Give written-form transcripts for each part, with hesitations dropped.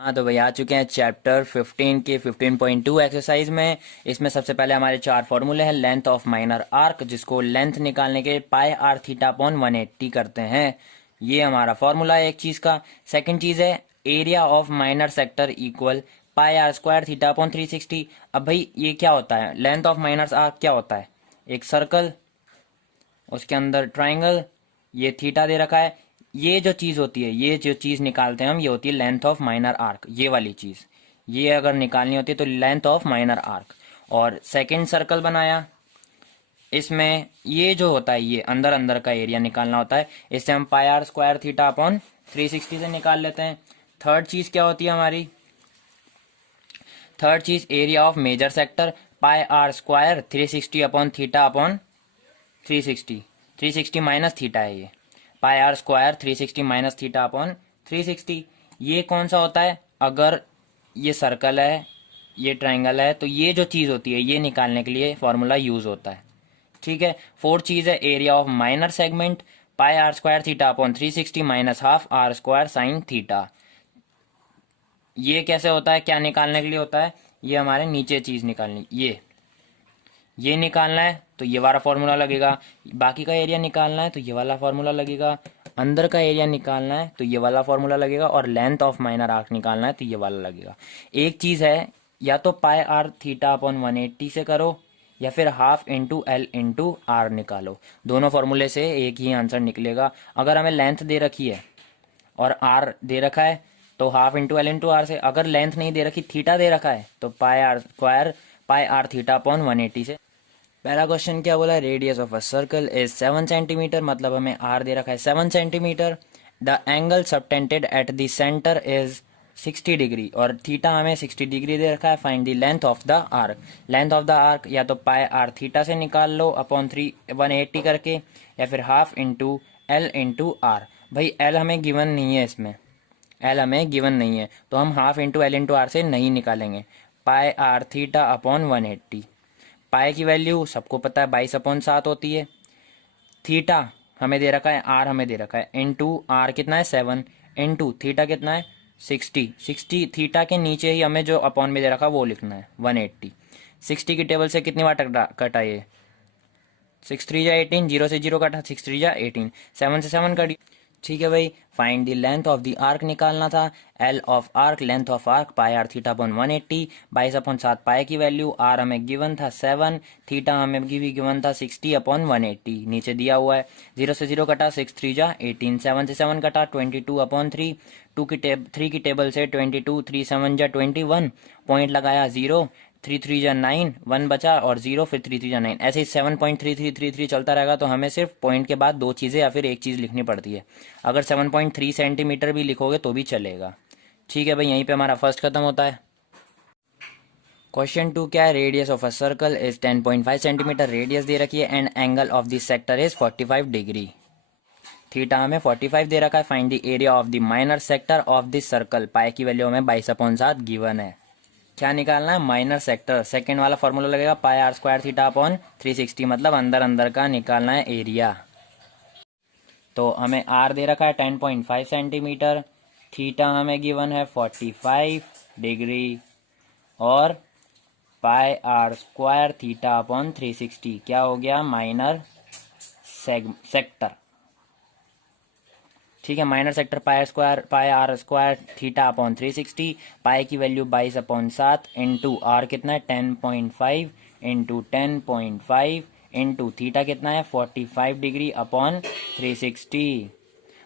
हाँ तो भाई आ चुके हैं चैप्टर 15 के 15.2 एक्सरसाइज में। इसमें सबसे पहले हमारे चार फॉर्मूले हैं। लेंथ ऑफ माइनर आर्क, जिसको लेंथ निकालने के पाई आर थीटा अपॉन 180 करते हैं। ये हमारा फॉर्मूला है एक चीज का। सेकंड चीज है area of minor sector equal pi are square theta upon 360। अब भाई ये क्या होता है, लेंथ ऑफ माइनर आर्क क्या होता है? एक सर्कल, उसके अंदर ट्राइंगल, ये थीटा दे रखा है। ये जो चीज होती है, ये जो चीज निकालते हैं हम, ये होती है लेंथ ऑफ माइनर आर्क। ये वाली चीज, ये अगर निकालनी होती है तो लेंथ ऑफ माइनर आर्क। और सेकंड सर्कल बनाया, इसमें ये जो होता है, ये अंदर अंदर का एरिया निकालना होता है। इससे हम पाई आर स्क्वायर थीटा अपॉन 360 से निकाल लेते हैं। थर्ड चीज क्या होती है हमारी? थर्ड चीज area of major sector, pi are square 360 upon theta upon 360। 360 minus theta है ये, pi are square 360 minus theta upon 360। ये कौन सा होता है? अगर ये सर्कल है, ये ट्राइंगल है, तो ये जो चीज होती है ये निकालने के लिए फॉर्मूला यूज होता है। ठीक है। फोर्थ चीज है area of minor segment, pi are square theta upon 360 minus half are square sine theta. ये कैसे होता है, क्या निकालने के लिए होता है? ये हमारे नीचे चीज निकालनी, ये निकालना है तो ये वाला फॉर्मूला लगेगा। बाकी का एरिया निकालना है तो ये वाला फॉर्मूला लगेगा। अंदर का एरिया निकालना है तो ये वाला फॉर्मूला लगेगा। और लेंथ ऑफ माइनर आर्क निकालना है तो ये वाला लगेगा। एक चीज है, या तो पाई आर थीटा अपॉन 180 से करो, या फिर half into L into R निकालो। दोनों फॉर्मूले से एक ही आंसर निकलेगा। अगर हमें लेंथ दे रखी है और आर दे रखा है तो half into L into R से। अगर लेंथ नहीं दे रखी, थीटा दे रखा है, तो pi are square pi R theta upon 180 से। पहला क्वेश्चन क्या बोला है? Radius of a circle is 7 centimetre, मतलब हमें आर दे रखा है 7 centimetre. The angle subtended at the centre is 60 degree, और थीटा हमें 60 डिग्री दे रखा है। Find the length of the arc. Length of the arc या तो पाई आर थीटा से निकाल लो अपॉन 180 करके, या फिर half into L into R. भाई एल हमें गिवन नहीं है, इसमें एल हमें गिवन नहीं है, तो हम half into L into R से नहीं निकालेंगे। Pi R theta upon 180। Pi की वैल्यू सबको पता है 22/7 होती है। थीटा हमें दे रखा है, आर हमें दे रखा है, इंटू आर कितना है 7, इंटू थीटा कितना है 60। 60 थीटा के नीचे ही हमें जो अपॉन में दे रखा है वो लिखना है 180। 60 की टेबल से कितनी बार कटा ये? 6 3 जा 18, 0 से 0 कटा, 6 3 जा 18, 7 से 7 कटी। ठीक है भाई, find the length of the arc निकालना था। L of arc, length of arc pi R theta upon 180, 22/7 pi की वैल्यू, आर हमें गिवन था 7, थीटा हमें भी गिवन था 60 अपॉन 180, नीचे दिया हुआ है। 0 से 0 कटा, 6 3 जा 18, 7 से 7 कटा, 22 अपॉन 3, 3 की टेबल से 22, 3 7 जा 21, पॉइंट लगाया 0, 3 3 जा 9, 1 बचा और 0, फिर 3 3 जा 9। ऐसे ही 7.3333 चलता रहेगा, तो हमें सिर्फ पॉइंट के बाद दो चीज़ें या फिर एक चीज़ लिखनी पड़ती है। अगर 7.3 सेंटीमीटर भी लिखोगे तो भी चलेगा। ठीक है भाई, यहीं पे हमारा फर्स्ट खत्म होता है। क्वेश्चन 2 क्या है? Radius of a circle is 10.5 centimetre, radius दे रखी है, and angle of this sector is 45 degree. Theta हमें 45 दे रखा है। Find the area of the minor sector of this circle. Pi की वैल्यू हमें 22/7 गिवन है। क्या निकालना है? Minor sector. सेकेंड वाला फॉर्मूला लगेगा pi are square theta upon 360, मतलब अंदर अंदर का निकालना है एरिया। तो हमें आर दे रखा है 10.5 सेंटीमीटर, थीटा हमें गिवन है 45 डिग्री, और pi are square theta upon 360 क्या हो गया? Minor sector. ठीक है, minor sector pi are square theta upon 360, pi की वैल्यू 22/7, इंटू आर कितना है 10.5, इंटू 10.5, इंटू थीटा कितना है 45 डिग्री अपॉन 360।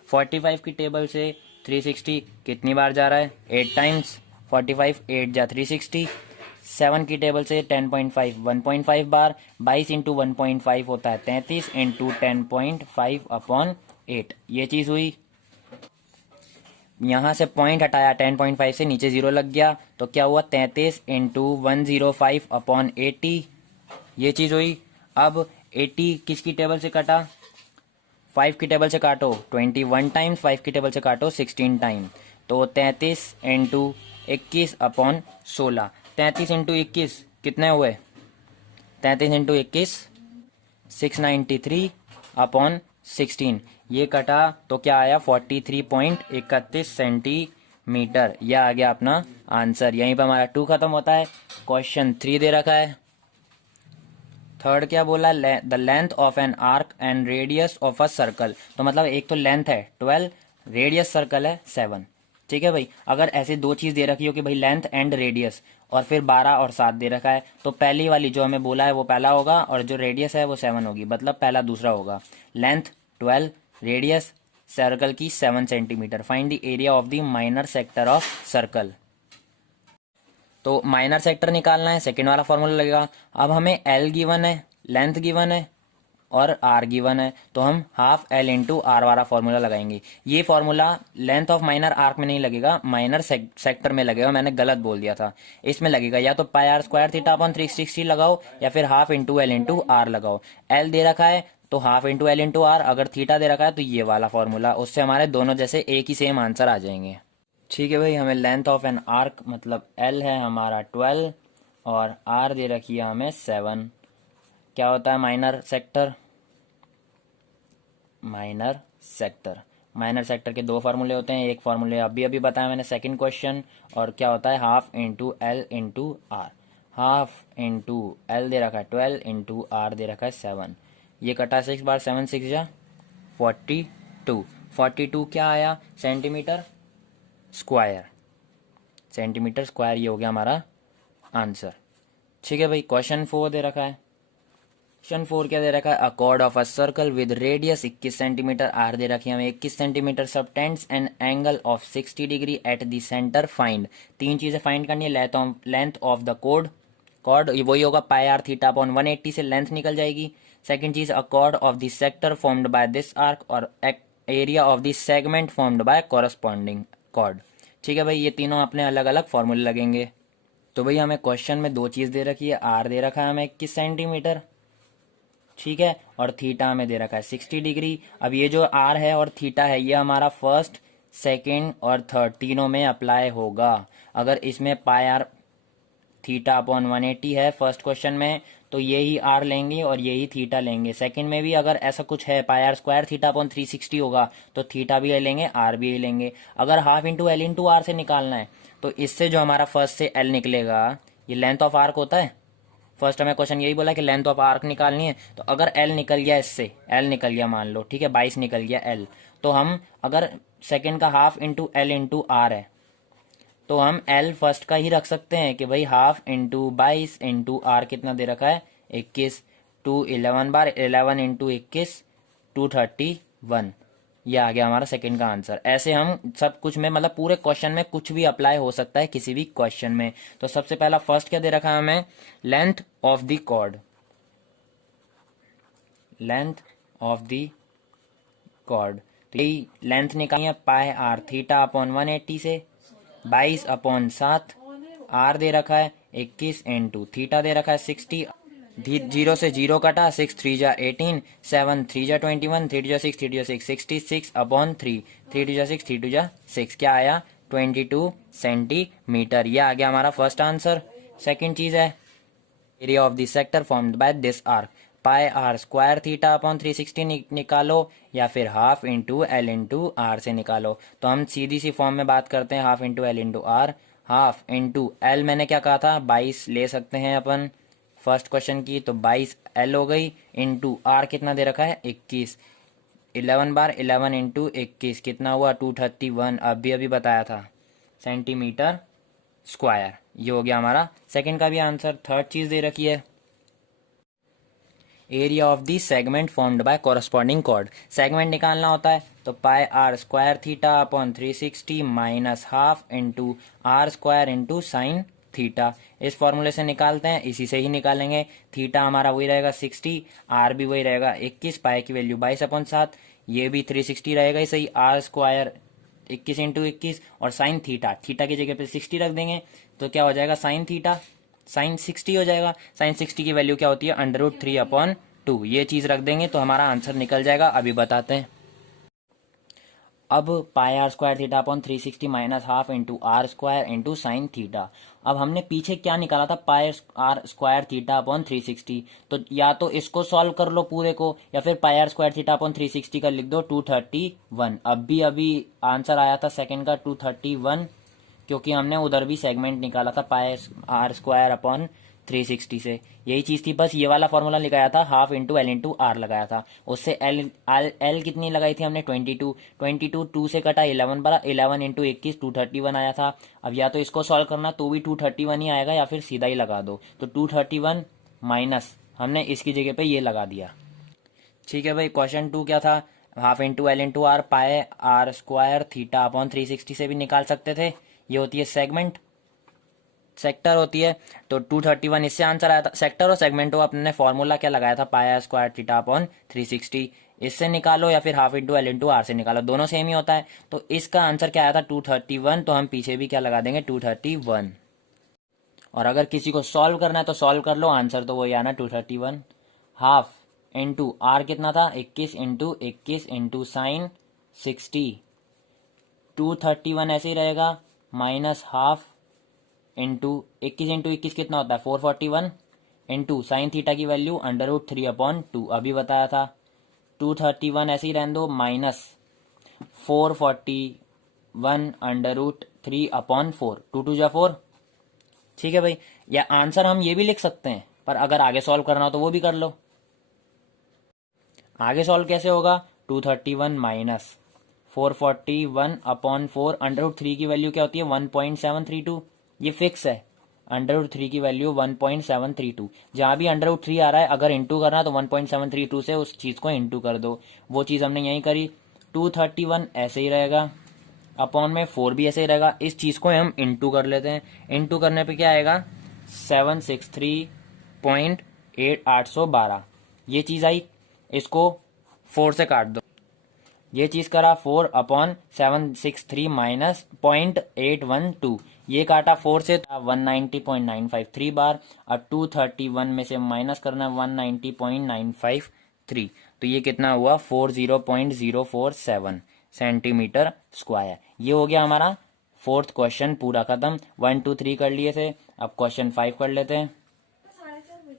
45 की टेबल से 360 कितनी बार जा रहा है? 8 टाइम्स। 45 8 जा 360। 7 की टेबल से 10.5 1.5 बार, 22 इंटू 1.5 होता है 33, इंटू 10.5 अपॉन 8। ये चीज़ हुई। यहाँ से पॉइंट हटाया 10.5 से, नीचे 0 लग गया, तो क्या हुआ? 33 इंटू 105 अपॉन 80। ये चीज़ हुई। अब 80 किसकी टेबल से कटा? 5 की टेबल से काटो 21 टाइम्स, 5 की टेबल से काटो 16 टाइम, तो 33 इंटू 21 अपॉन 16। 33 इंटू 21 कितने हुए? 33 इंटू 21 693 अपॉन 16। ये कटा तो क्या आया? 43.31 सेंटीमीटर मीटर। यह आ गया अपना आंसर। यहीं पर हमारा 2 खत्म होता है। क्वेश्चन 3 दे रखा है। थर्ड क्या बोला, the length of an arc and radius of a circle. तो मतलब एक तो लेंथ है 12, रेडियस सर्कल है 7। ठीक है भाई, अगर ऐसे दो चीज दे रखी हो कि भाई लेंथ एंड रेडियस और फिर 12 और 7 दे रखा है, तो पहली वाली जो हमें बोला है वो पहला होगा और जो रेडियस है वो 7 होगी, मतलब पहला दूसरा होगा। लेंथ 12, रेडियस सर्कल की 7 centimetre. Find the area of the minor sector of circle. तो माइनर सेक्टर निकालना है, सेकेंड वाला फॉर्मूला लगेगा। अब हमें एल गिवन है, लेंथ गिवन है और आर गिवन है, तो हम हाफ एल इंटू आर वाला फॉर्मूला लगाएंगे। ये formula length of minor arc में नहीं लगेगा, माइनर सेक्टर में लगेगा। मैंने गलत बोल दिया था, इसमें लगेगा। या तो pi are square theta upon 360 लगाओ या फिर half into L into R लगाओ। एल दे रखा है तो half into L into R, अगर थीटा दे रखा है तो ये वाला फॉर्मूला, उससे हमारे दोनों जैसे एक ही सेम आंसर आ जाएंगे। ठीक है भाई, हमें लेंथ ऑफ एन आर्क मतलब एल है हमारा 12 और आर दे रखी है हमें 7। क्या होता है minor sector? Minor sector, minor sector के दो फार्मूले होते हैं। एक फार्मूले अभी अभी बताया मैंने सेकंड क्वेश्चन, और क्या होता है half into L into R. Half into L दे रखा है 12 इंटू आर दे रखा है 7। ये कटा 6 बार, 7 6 जा 42। 42 क्या आया? Centimetre square. सेंटीमीटर स्क्वायर, ये हो गया हमारा आंसर। ठीक है भाई, क्वेश्चन 4 दे रखा है। क्वेश्चन 4 क्या दे रखा है? A chord of a circle with radius 21 centimetre, R दे रखी है हमें 21 centimetre, subtends an angle of 60 degree at the centre. Find. तीन चीजें फाइंड करनी है। Length of the chord, chord वही होगा पाई आर थीटा अपॉन 180 से लेंथ निकल जाएगी। सेकंड चीज, a chord of the sector formed by this arc, और area of the segment formed by corresponding chord. ठीक है भाई, ये तीनों अपने अलग अलग फॉर्मूले लगेंगे। तो भाई हमें क्वेश्चन में दो चीज दे रखी है, आर दे रखा है हमें 21 सेंटीमीटर, ठीक है, और थीटा हमें दे रखा है 60 डिग्री। अब ये जो आर है और थीटा है ये हमारा फर्स्ट, सेकेंड और थर्ड तीनों में अप्लाई होगा। अगर इसमें पाई आर थीटा अपॉन 180 है फर्स्ट क्वेश्चन में, तो यही आर लेंगे और यही थीटा लेंगे। सेकंड में भी अगर ऐसा कुछ है, pi are square theta upon 360 होगा, तो थीटा भी लेंगे, आर भी लेंगे। अगर half into L into R से निकालना है, तो इससे जो हमारा फर्स्ट से एल निकलेगा, ये लेंथ ऑफ आर्क होता है। फर्स्ट हमें क्वेश्चन यही बोला कि लेंथ ऑफ आर्क निकालनी है, तो अगर एल निकल गया, इससे एल निकल गया मान लो, ठीक है, 22 निकल गया एल, तो हम अगर सेकंड का half into L into R है, तो हम एल फर्स्ट का ही रख सकते हैं कि भाई हाफ इंटू 22 इंटू आर कितना दे रखा है 21, 2 11 बार 11 इंटू 21 231। ये आ गया हमारा सेकंड का आंसर। ऐसे हम सब कुछ में, मतलब पूरे क्वेश्चन में कुछ भी अप्लाई हो सकता है किसी भी क्वेश्चन में। तो सबसे पहला फर्स्ट क्या दे रखा है हमें? Length of the chord. Length of the chord, तो यही लेंथ निकालिए पाई आर थीटा अपॉन 180 से 22 अपॉन 7, आर दे रखा है 21 इंटू थीटा दे रखा है 60। जीरो से जीरो कटा, 6 3 जा 18, 7 3 जा 21, 3 जा 6, 3 जा 6 66 अपॉन 3, 3 2 जा 6, 3 2 जा 6, क्या आया 22 सेंटीमीटर। यह आ गया हमारा फर्स्ट आंसर। सेकंड चीज है area of the sector formed by this arc, pi are square theta upon 360 निकालो या फिर half into L into R से निकालो। तो हम सीधी सी फॉर्म में बात करते हैं, half into L into R. Half into L मैंने क्या कहा था 22 ले सकते हैं अपन फर्स्ट क्वेश्चन की, तो 22 एल हो गई, इंटू आर कितना दे रखा है 21, 11 बार 11 इंटू 21 कितना हुआ 231, अभी अभी बताया था सेंटीमीटर स्क्वायर। ये हो गया हमारा सेकंड का भी आंसर। थर्ड चीज दे रखी है area of the segment formed by corresponding chord. Segment निकालना होता है तो pi are square theta upon 360 minus half into R square into sine theta. इस फॉर्मूले से निकालते हैं, इसी से ही निकालेंगे। थीटा हमारा वही रहेगा 60, आर भी वही रहेगा 21, पाई की वैल्यू 22 अपॉन 7, ये भी 360 रहेगा ही सही, आर स्क्वायर 21 इंटू 21 और साइन थीटा, थीटा की जगह पे 60 रख देंगे तो क्या हो जाएगा साइन थीटा, साइन 60 हो जाएगा। साइन 60 की वैल्यू क्या होती है √3 अपॉन 2, ये चीज रख देंगे तो हमारा आंसर निकल जाएगा। अभी बताते हैं। अब pi are square theta upon 360 minus half into R square into sine theta. अब हमने पीछे क्या निकाला था, pi are square theta upon 360, तो या तो इसको सॉल्व कर लो पूरे को, या फिर पाई आर स्क्वायर थीटा अपॉन 360 का लिख दो 231। अभी आंसर आया था सेकंड का 231, क्योंकि हमने उधर भी सेगमेंट निकाला था पाई आर स्क्वायर अपॉन 360 से। यही चीज थी, बस ये वाला फॉर्मूला लगाया था, half into L into R लगाया था। उससे एल कितनी लगाई थी हमने, 22 2 से कटा 11 बरा, 11 इंटू 21 231 आया था। अब या तो इसको सॉल्व करना तो भी 231 ही आएगा, या फिर सीधा ही लगा दो, तो 231 माइनस हमने इसकी जगह पे ये लगा दिया। ठीक है भाई, क्वेश्चन 2 क्या था, half into L into R pi R square theta upon 360 से भी निकाल सकते थे। ये होती है सेगमेंट, सेक्टर होती है, तो 231 इससे आंसर आया था। सेक्टर और सेगमेंट हो, अपने फॉर्मूला क्या लगाया था, pi are square theta upon 360, इससे निकालो या फिर half into L into R से निकालो, दोनों सेम ही होता है। तो इसका आंसर क्या आया था 231, तो हम पीछे भी क्या लगा देंगे 231। और अगर किसी को सॉल्व करना है तो सॉल्व कर लो, आंसर तो वही आना 231। हाफ इंटू आर कितना था 21 इंटू 21 इंटू साइन 60, 231 ऐसे ही रहेगा, माइनस हाफ इंटू 21 कितना होता है 441 इंटू साइन थीटा की वैल्यू √3/2 अभी बताया था। 231 ऐसे ही रहने दो, माइनस 441 √3/4, 2 2 जा 4। ठीक है भाई, या आंसर हम ये भी लिख सकते हैं, पर अगर आगे सॉल्व करना हो तो वो भी कर लो। आगे सॉल्व कैसे होगा, 231 माइनस 441/4, √3 की वैल्यू क्या होती है 1.732, ये फिक्स है। √3 की वैल्यू 1.732, जहां भी √3 आ रहा है अगर इंटू करना है तो 1.732 से उस चीज को इंटू कर दो, वो चीज हमने यही करी। 231 ऐसे ही रहेगा, अपॉन में 4 भी ऐसे ही रहेगा, इस चीज को हम इंटू कर लेते हैं। इंटू करने पे क्या आएगा 763.812, ये चीज आई, इसको 4 से काट दो, ये चीज करा 4/763 माइनस 0.812, ये काटा 4 से 190.953 बार, और 231 में से माइनस करना 190.953, तो ये कितना हुआ 40.047 सेंटीमीटर स्क्वायर। ये हो गया हमारा फोर्थ क्वेश्चन पूरा खत्म। 1 2 3 कर लिए थे, अब क्वेश्चन 5 कर लेते हैं।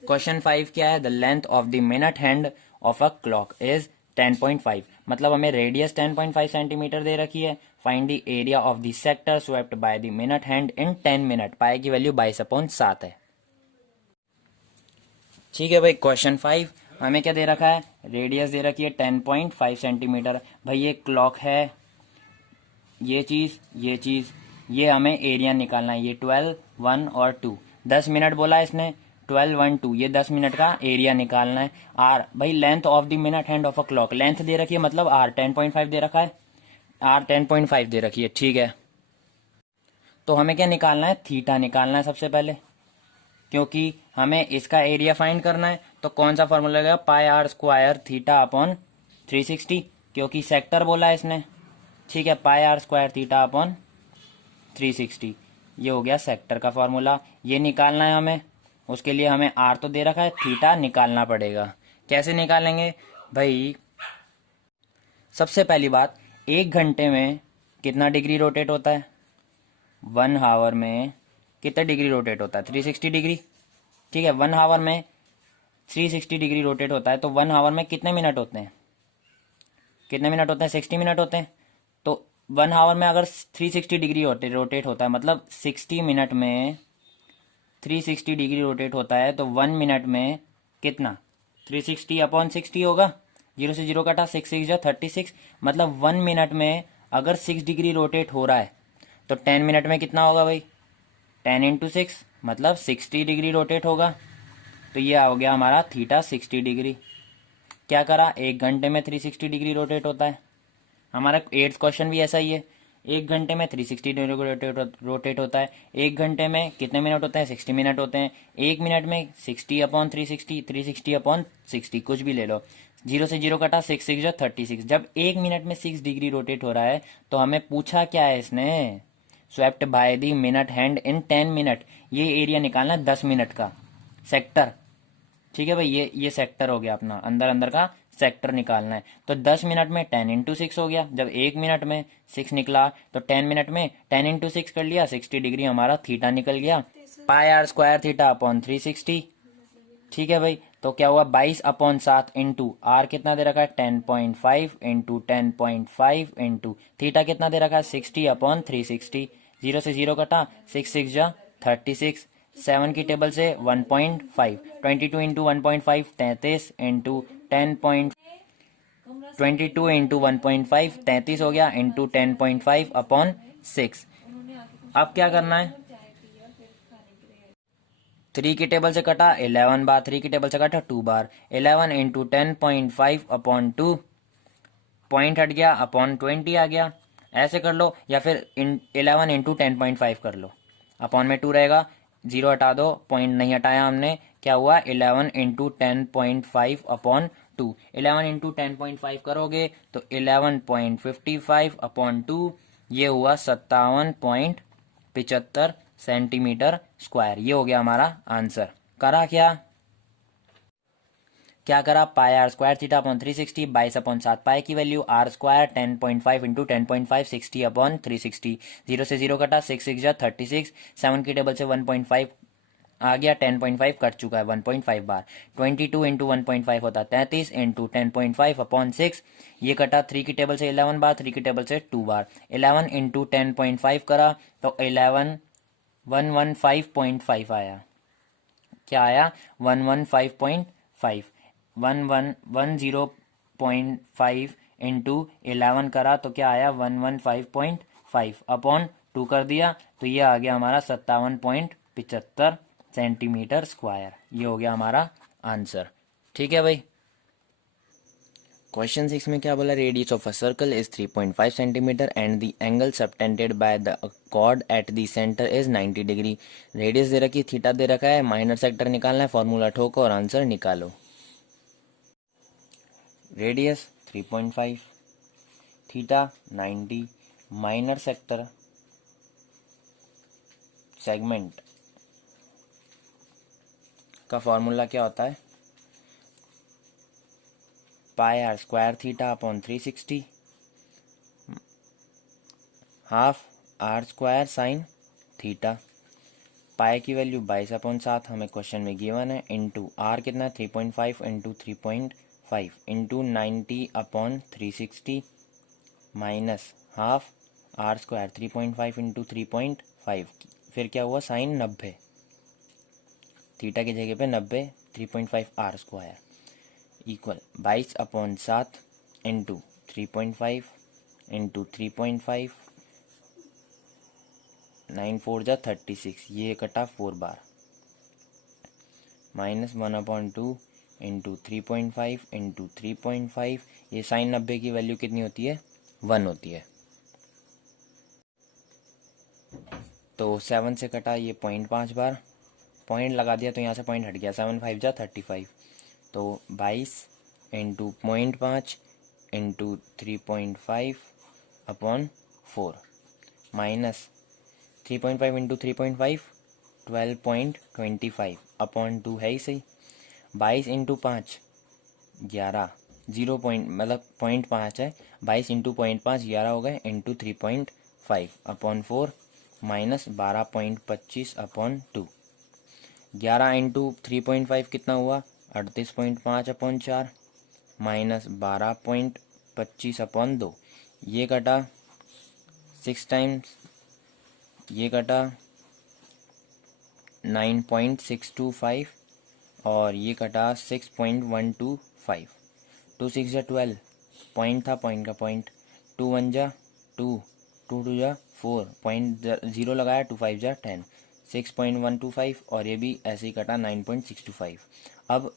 क्वेश्चन 5 क्या है, the length of the minute hand of a clock is 10.5, मतलब हमें रेडियस 10.5 सेंटीमीटर दे रखी है। Find the area of the sector swept by the minute hand in 10 minute, pi की वैल्यू 22/7 है। ठीक है भाई, क्वेश्चन 5 हमें क्या दे रखा है, रेडियस दे रखी है 10.5 सेंटीमीटर। भाई ये क्लॉक है, ये चीज, ये हमें एरिया निकालना है, ये 12 1 और 2, 10 मिनट बोला है इसने, 12 1 2, ये 10 मिनट का एरिया निकालना है। आर भाई length of the minute hand of a clock, length दे रखी है मतलब आर 10.5 दे रखा है, आर 10.5 दे रखी है। ठीक है, तो हमें क्या निकालना है, थीटा निकालना है सबसे पहले, क्योंकि हमें इसका एरिया फाइंड करना है। तो कौन सा फॉर्मूला लगेगा, pi are square theta upon 360, क्योंकि सेक्टर बोला है इसने। ठीक है, pi are square theta upon 360, ये हो गया सेक्टर का फॉर्मूला, ये निकालना है हमें। उसके लिए हमें आर तो दे रखा है, थीटा निकालना पड़ेगा। कैसे निकालेंगे भाई, सबसे पहली बात, 1 घंटे में कितना डिग्री रोटेट होता है, 1 हावर में कितना डिग्री रोटेट होता है 360 डिग्री। ठीक है, 1 हावर में 360 डिग्री रोटेट होता है, तो 1 हावर में कितने मिनट होते हैं, 60 मिनट होते हैं। तो 1 हावर में अगर 360 डिग्री रोटेट होता है, मतलब 60 मिनट में 360 डिग्री रोटेट होता है, तो 1 मिनट में कितना 360/60 होगा, 0 से 0 कटा, 6 6 जा 36, मतलब 1 मिनट में अगर 6 डिग्री रोटेट हो रहा है तो 10 मिनट में कितना होगा भाई, 10 इंटू 6 मतलब 60 डिग्री रोटेट होगा। तो ये हो गया हमारा थीटा 60 डिग्री। क्या करा, 1 घंटे में 360 डिग्री रोटेट होता है। हमारा 8th क्वेश्चन भी ऐसा ही है, 1 घंटे में 360 डिग्री रोटेट होता है। 1 घंटे में कितने मिनट होते हैं, 60 मिनट होते हैं। 1 मिनट में 60/360, 360/60 कुछ भी ले लो, 0 से 0 कटा, 6 6 जा 36। जब 1 मिनट में 6 डिग्री रोटेट हो रहा है, तो हमें पूछा क्या है इसने, swept by the minute hand in 10 minute, ये एरिया निकालना है 10 मिनट का, सेक्टर। ठीक है भाई, ये सेक्टर हो गया अपना, अंदर अंदर का सेक्टर निकालना है। तो 10 मिनट में 10 इंटू 6 हो गया। जब 1 मिनट में 6 निकला तो 10 मिनट में 10 इंटू 6 कर लिया, 60 डिग्री हमारा थीटा निकल गया। पाई आर स्क्वायर थीटा अपॉन 360। ठीक है भाई, तो क्या हुआ 22/7 इंटू आर कितना दे रखा है 10.5 इंटू 10.5 इंटू थीटा कितना दे रखा है 60/360। 0 से 0 कटा, 6 6 जा 36, 7 की टेबल से 1.5, 22 इंटू 1.5 33 इंटू 22 इंटू 1.5 33 हो गया इंटू 10.5/6। अब क्या करना है, 3 की टेबल से कटा 11 बार, 3 की टेबल से कटा 2 बार, 11 इंटू 10.5/2 पॉइंट हट गया अपॉन 20 आ गया। ऐसे कर लो या फिर 11 इंटू 10.5 कर लो, अपॉन में 2 रहेगा, 0 हटा दो, पॉइंट नहीं हटाया हमने, क्या हुआ 11 इंटू 10.5/2। 11 इंटू 10.5 करोगे तो 11.55/2, ये हुआ 57.75 सेंटीमीटर स्क्वायर। ये हो गया हमारा आंसर। करा क्या करा, पाई are square theta upon 360, 22/7 pi की वैल्यू आर स्क्वायर 10.5 इंटू 10.5 60/360। 0 से 0 कटा, 6 6 जा 36, 7 की टेबल से 1.5 आ गया, 10.5 कट चुका है 1.5 बार, 22 इंटू 1.5 होता है 33 इंटू 10.5/6। ये कटा, 3 की टेबल से 11 बार, 3 की टेबल से 2 बार, 11 इंटू 10.5 करा तो 115.5 आया। क्या आया 115.5, 110.5 इंटू 11 करा तो क्या आया 115.5/2 कर दिया, तो ये आ गया हमारा 57.75 सेंटीमीटर स्क्वायर। ये हो गया हमारा आंसर। ठीक है भाई। क्वेश्चन 6 में क्या बोला, radius of a circle is 3.5 centimetre and the angle subtended by the chord at the centre is 90 degree. Radius दे रखी, थीटा दे रखा है, माइनर सेक्टर निकालना है, फॉर्मूला ठोको और आंसर निकालो। Radius 3.5, theta 90, minor sector segment का फॉर्मूला क्या होता है, pi are square theta upon 360 half are square sine theta. Pi की वैल्यू 22/7 हमें क्वेश्चन में गिवन है, इंटू आर कितना 3.5 into 3.5 into 90/360 minus half are square 3.5 into 3.5, फिर क्या हुआ साइन 90, थीटा की जगह पे 90, 3.5 R square equal 22/7 into 3.5 into 3.5, 9 4 जा 36, ये कटा 4 बार, माइनस 1/2 इंटू 3.5 इंटू 3.5, ये साइन 90 की वैल्यू कितनी होती है 1 होती है। तो 7 से कटा ये 0.5 बार, पॉइंट लगा दिया तो यहाँ से पॉइंट हट गया, 7 5 जा 35, तो 22 इंटू 0.5 इंटू 3.5/4 माइनस 3.5 इंटू 3.5 12.25/2 है ही सही। 22 इंटू 5 11, 0 पॉइंट मतलब 0.5 है, 22 इंटू 0.5 11 हो गए इंटू 3.5/4 माइनस 12.25/2। 11 इंटू 3.5 कितना हुआ 38.5/4 माइनस 12.25/2, ये कटा 6 टाइम्स, ये कटा 9.625 और ये कटा 6.125, 2 6 जा 12, पॉइंट था, पॉइंट का पॉइंट, 2 1 जा 2, 2 2 जा 4, पॉइंट 0 लगाया, 2 5 जा 10, 6.125 और ये भी ऐसे ही कटा 9.625। अब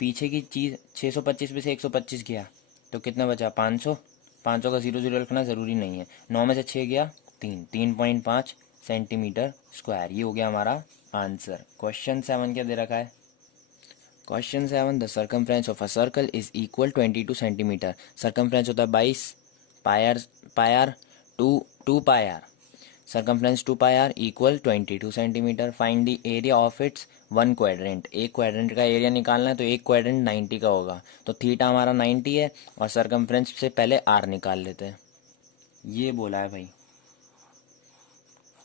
पीछे की चीज़ 625 में से 125 गया तो कितना बचा 500, 500 का 0 0 रखना ज़रूरी नहीं है, 9 में से 6 गया 3, 3.5 सेंटीमीटर स्क्वायर। ये हो गया हमारा आंसर। क्वेश्चन 7 क्या दे रखा है, question 7 the circumference of a circle is equal 22 centimetre. Circumference होता है 22, पायर 2 pi R, circumference 2πr equal 22 centimetre. Find the area of its one quadrant. एक क्वाड्रेंट का एरिया निकालना है तो एक क्वाड्रेंट 90 का होगा, तो थीटा हमारा 90 है और सर्कमफ्रेंस से पहले आर निकाल लेते हैं। ये बोला है भाई,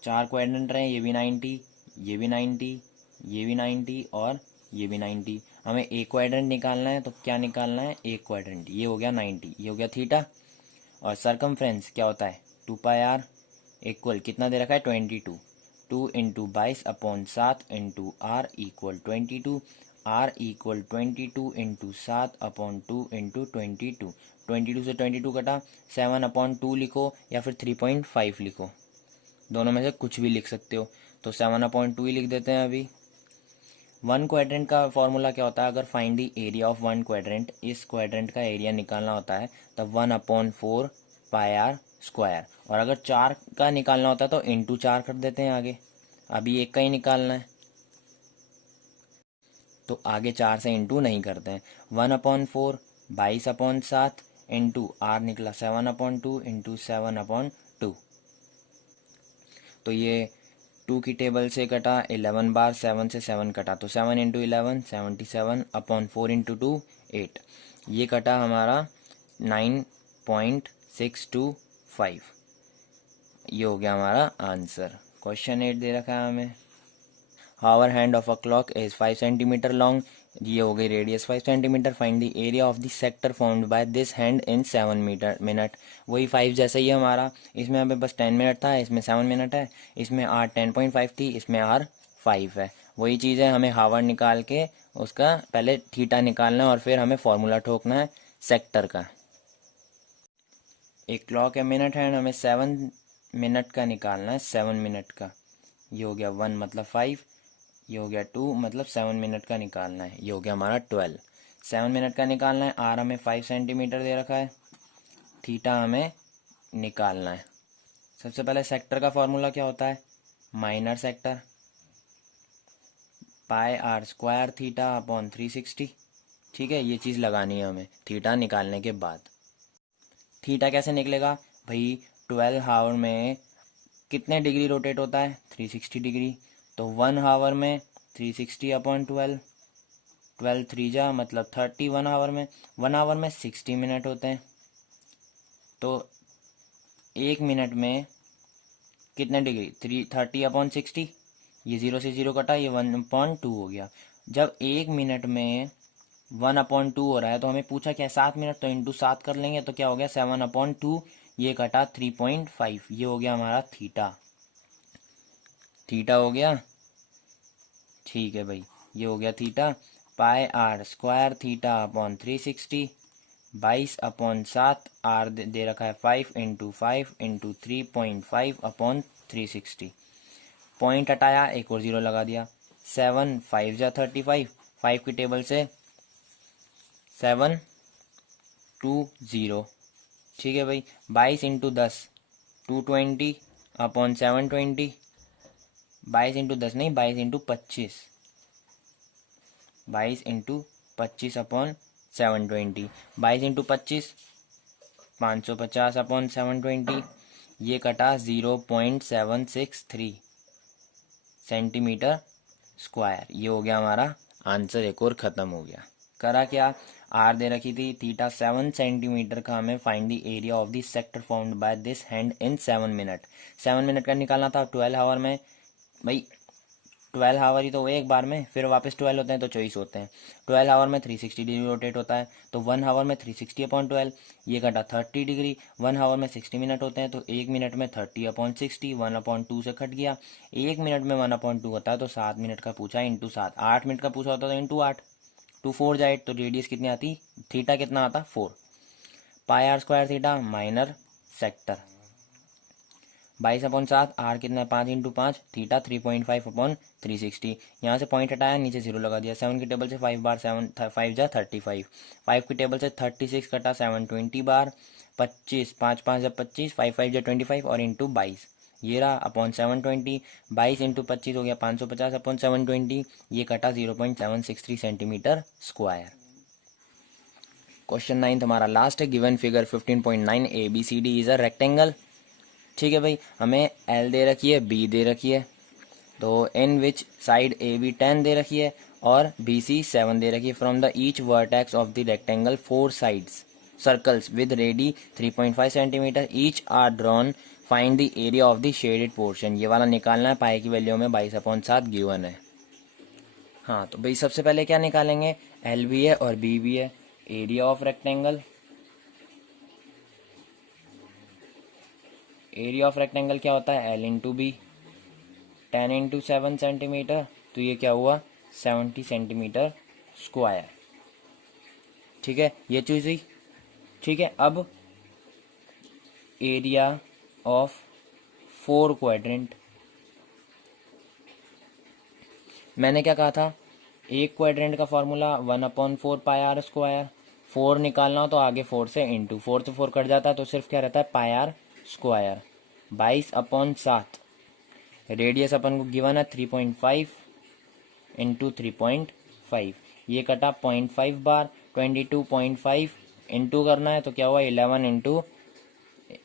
चार क्वाड्रेंट रहे, ये भी 90, ये भी 90, ये भी 90 और ये भी 90। हमें एक क्वाड्रेंट निकालना है, तो क्या निकालना है, एक क्वाड्रेंट। ये हो गया 90, ये हो गया थीटा। और सर्कमफ्रेंस क्या होता है, 2πr इक्वल कितना दे रखा है, 22। 2 into 22/7 into R equal 22। R equal 22 into 7/2 into 22। 22 से 22 कटा, 7/2 लिखो या फिर 3.5 लिखो, दोनों में से कुछ भी लिख सकते हो, तो 7/2 ही लिख देते हैं अभी। वन क्वाड्रेंट का फॉर्मूला क्या होता है, अगर find the area of one quadrant, इस क्वाड्रेंट का एरिया निकालना होता है तब 1/4 पाई आर स्क्वायर। और अगर चार का निकालना होता है तो इंटू 4 कर देते हैं आगे, अभी एक का ही निकालना है तो आगे 4 से इंटू नहीं करते हैं। 1/4 22/7 इंटू आर निकला 7/2 इंटू 7/2। तो ये 2 की टेबल से कटा 11 बार, 7 से 7 कटा तो 7 इंटू 11 77/4 इंटू 2 8। ये कटा हमारा 9.625। ये हो गया हमारा आंसर। क्वेश्चन 8 दे रखा है हमें, hour hand of a clock is 5 centimetre long. ये हो गई radius 5 centimetre. Find the area of the sector formed by this hand in 7 minute. वही 5 जैसा ही है हमारा, इसमें हमें बस 10 मिनट था, इसमें 7 मिनट है, इसमें आर 10.5 थी, इसमें आर 5 है। वही चीज़ है, हमें हावर निकाल के उसका पहले थीटा निकालना है और फिर हमें फॉर्मूला ठोकना है सेक्टर का। एक क्लॉक है मिनट हैंड, हमें 7 मिनट का निकालना है, 7 मिनट का। ये हो गया 1 मतलब 5, ये हो गया 2 मतलब 7 मिनट का निकालना है, ये हो गया हमारा 12। 7 मिनट का निकालना है, आर हमें 5 सेंटीमीटर दे रखा है, थीटा हमें निकालना है। सबसे पहले सेक्टर का फॉर्मूला क्या होता है, minor sector pi are square theta upon 360। ठीक है, ये चीज़ लगानी है हमें थीटा निकालने के बाद। थीटा कैसे निकलेगा भाई, 12 हावर में कितने डिग्री रोटेट होता है, 360 डिग्री। तो 1 हावर में 360/12, 12 3 जा मतलब 30। 1 हावर में 60 मिनट होते हैं, तो 1 मिनट में कितने डिग्री, 30/60। ये 0 से 0 कटा, ये 1/2 हो गया। जब 1 मिनट में 1/2 हो रहा है तो हमें पूछा क्या है, 7 मिनट, तो इंटू 7 कर लेंगे, तो क्या हो गया 7/2, ये कटा 3.5। ये हो गया हमारा थीटा। थीटा हो गया, ठीक है भाई, ये हो गया theta. Pi are square theta upon 360, 22/7, R दे रखा है 5 इंटू 5 इंटू 3.5/360। पॉइंट हटाया, एक और 0 लगा दिया, 7 5 जा 35, 5 की टेबल से 7 2 0। ठीक है भाई, 22 इंटू 10 220/720। 22 इंटू 10 नहीं, 22 इंटू 25, 22 इंटू 25/720। 22 इंटू 25 550/720। ये कटा 0.763 सेंटीमीटर स्क्वायर। ये हो गया हमारा आंसर, एक और ख़त्म हो गया। करा क्या, आर दे रखी थी, थीटा 7 सेंटीमीटर का, हमें find the area of the sector formed by this hand in 7 minute. 7 minute का निकालना था। 12 आवर में भाई 12 आवर ही तो एक बार में, फिर वापस 12 होते हैं तो 24 होते हैं। 12 आवर में 360 डिग्री रोटेट होता है, तो 1 आवर में 360/12, ये कटा 30 डिग्री। 1 आवर में 60 मिनट होते हैं, तो 1 मिनट में 30/60, 1/2 से कट गया। 1 मिनट में 1/2 होता है, तो 7 मिनट का पूछा इंटू 7। 8 मिनट का पूछा होता तो इंटू 8, 2 4 जाए, तो रेडियस कितनी आती, थीटा कितना आता 4। Pi are square theta minor sector 22/7, r कितना है 5 इंटू 5, थीटा 3.5/360। यहाँ से पॉइंट हटाया, नीचे 0 लगा दिया। 7 की टेबल से 5 बार, 7 5 जा 35, 5 की टेबल से 36 कटा 720 बार, 25 5 5 जा 25, 5 5 जा 25 और इंटू 22। ये रहा अपॉन 720, 22 इंटू 25 हो गया 550/720। ये कटा 0.763 सेंटीमीटर स्क्वायर। क्वेश्चन 9 हमारा लास्ट है। Given figure 15.9 ABCD is a rectangle. ठीक है भाई, हमें एल दे रखी है, बी दे रखी है, तो इन विच साइड ए बी 10 दे रखी है और बी सी 7 दे रखी है। From the each vertex of the rectangle 4 sides circles with radii 3.5 centimetre each are drawn, find the area of the shaded portion. ये वाला निकालना है, पाई की वैल्यू में 22/7 गिवन है। हाँ तो भाई सबसे पहले क्या निकालेंगे, एल भी है और बी भी है। Area of rectangle, area of rectangle क्या होता है, L into B, 10 into 7 centimetre, तो ये क्या हुआ 70 सेंटीमीटर स्क्वायर। ठीक है, ये चीज़ हुई। ठीक है, अब एरिया ऑफ 4 क्वाड्रेंट, मैंने क्या कहा था, एक क्वाड्रेंट का फॉर्मूला 1/4 पाई आर स्क्वायर। 4 निकालना हो तो आगे 4 से इंटू, 4 से 4 कट जाता है तो सिर्फ क्या रहता है पाई आर स्क्वायर। 22/7, रेडियस अपन को गिवन है 3.5 इंटू 3.5, ये कटा 0.5 बार, 22.5 इंटू करना है तो क्या हुआ 11 इंटू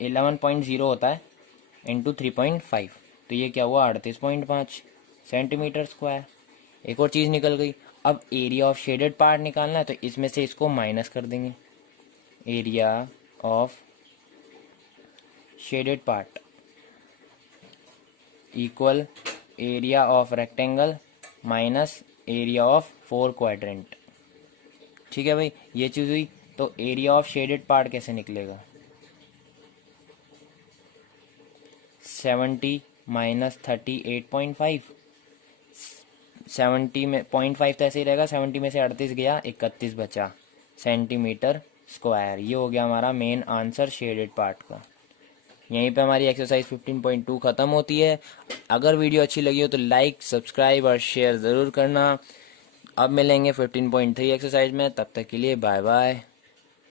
11.0 होता है इंटू 3.5, तो ये क्या हुआ 38.5 सेंटीमीटर स्क्वायर। एक और चीज़ निकल गई। अब एरिया ऑफ शेडेड पार्ट निकालना है तो इसमें से इसको माइनस कर देंगे। Area of shaded part equal area of rectangle minus area of 4 quadrant. ठीक है भाई, ये चीज़ हुई। तो एरिया ऑफ शेडेड पार्ट कैसे निकलेगा, 70 माइनस 38.5, 70 में 0.5 तो ऐसे ही रहेगा, 70 में से 38 गया, 31 बचा सेंटीमीटर स्क्वायर। ये हो गया हमारा मेन आंसर शेडेड पार्ट का। यहीं पे हमारी एक्सरसाइज 15.2 ख़त्म होती है। अगर वीडियो अच्छी लगी हो तो लाइक, सब्सक्राइब और शेयर ज़रूर करना। अब मिलेंगे 15.3 एक्सरसाइज में, तब तक के लिए बाय बाय।